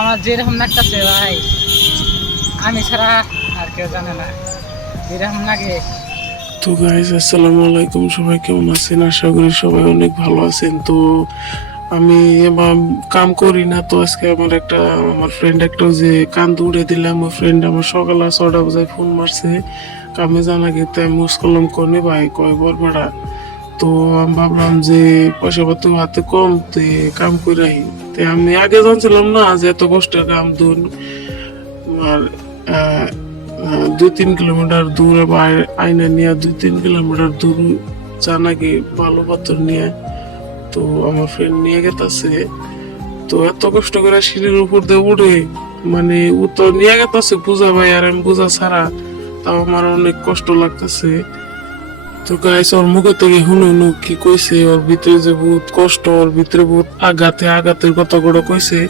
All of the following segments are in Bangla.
আমার যেরকম লাগতেছে ভাই, আমি ছাড়া আর কেউ জানে না যেরকম লাগে। তো গাইস, আসসালামু আলাইকুম। সবাই কেমন আছেন? আশা করি সবাই অনেক ভালো আছেন। তো আমি এবার কাম করি না, তো আজকে আমার ফ্রেন্ড একটা যে কান দৌড়ে দিলাম, ওই ফ্রেন্ড আমার সকালে 6টা বাজায় ফোন মারছে কামে জানা গেতে। আমি মুস করলাম কনে ভাই, কয় বরবাড়া। তো আমি ভাবলাম যে পয়সা পাতি হাতে কম, তো কাম কইরাই। তো আমি আগে জানছিলাম না যে এত কষ্টের কাম দূর আর 2-3 কিলোমিটার দূরে বা আইনা নিয়ে 2-3 কিলোমিটার দূর যা নাকি ভালো পাথর নিয়ে। তো আমার ফ্রেন্ড নিয়ে গেতাছে, তো এত কষ্ট করে সিঁড়ির উপর দিয়ে উঠে, মানে ও তো নিয়ে গেতাছে বুঝা ভাই, আর আমি বুঝা ছাড়া, তাও আমার অনেক কষ্ট লাগতেছে। তো গাইস, ওর মুখে থেকে হুনু কি কইছে, ওর ভিতরে যে বহুত কষ্ট, ওর ভিতরে বহুত আঘাতের কথা করে কইছে।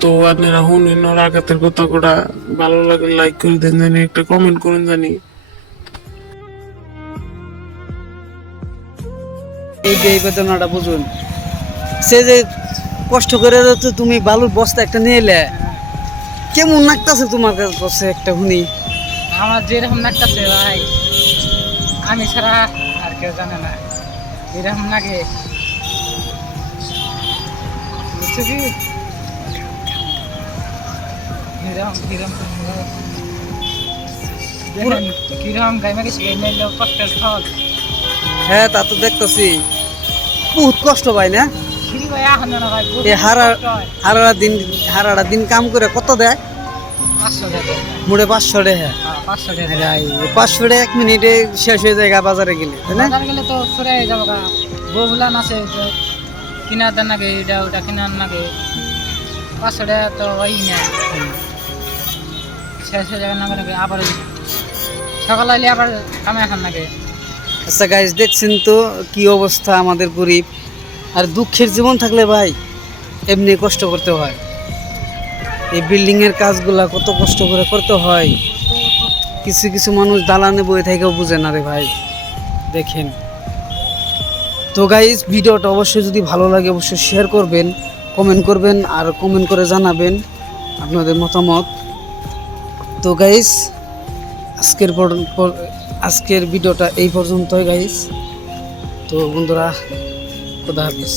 তো আপনারা শুনেন ওর আঘাতের কথা কটা। ভালো লাগলে লাইক করে দেন, জানি একটা কমেন্ট করেন জানি। এই বেদনাটা বুঝুন। সে যে কষ্ট করে তো তুমি বালুর বস্তা একটা নিয়ে এলে, কেমন লাগতেছে তোমার কাছে একটা শুনি? আমার যেরকম লাগতেছে ভাই, আমি ছাড়া আর কেউ জানে না যেরকম লাগে। বুঝছো কি? কিরম কিরম দেখেন, কিরম গাইমা গেছি, গাইমা কষ্টের ফল। হ্যাঁ, তা তো দেখতেছি বহুত কষ্ট পাই না। সিঁড়ি ভাই এখন না ভাই, বহুত এই কষ্ট হয়। হারাটা দিন কাম করে কত দেয়? 500 টাকা। মোড়ে 500 টাকা। হ্যাঁ, 500 টাকা। আরে আই, 500 টাকা 1 মিনিটে শেষ হয়ে যায় বাজারে গেলে, তাই না? বাজার গেলে তো সরে যাবো গা। বউগুলান আছে যে কিনার দেন নাকি, এটা ওটা কিনার নাকি 500 টাকা তো ওই না, শেষ হয়ে যাবে না নাকি। আবার সকালে আইলে আবার কামে এখন নাকি। আচ্ছা গাইস, দেখছেন তো কি অবস্থা আমাদের গরিব। আর দুঃখের জীবন থাকলে ভাই এমনি কষ্ট করতে হয়। এই বিল্ডিং এর কাজগুলা কত কষ্ট করে করতে হয়। কিছু কিছু মানুষ দালানে বয়ে থেকেও বুঝে না রে ভাই। দেখেন তো গাইস, ভিডিওটা অবশ্যই যদি ভালো লাগে অবশ্যই শেয়ার করবেন, কমেন্ট করবেন, আর কমেন্ট করে জানাবেন আপনাদের মতামত। তো গাইস, আজকের ভিডিওটা এই পর্যন্তই গাইস। তো বন্ধুরা, খোদা হাফিজ।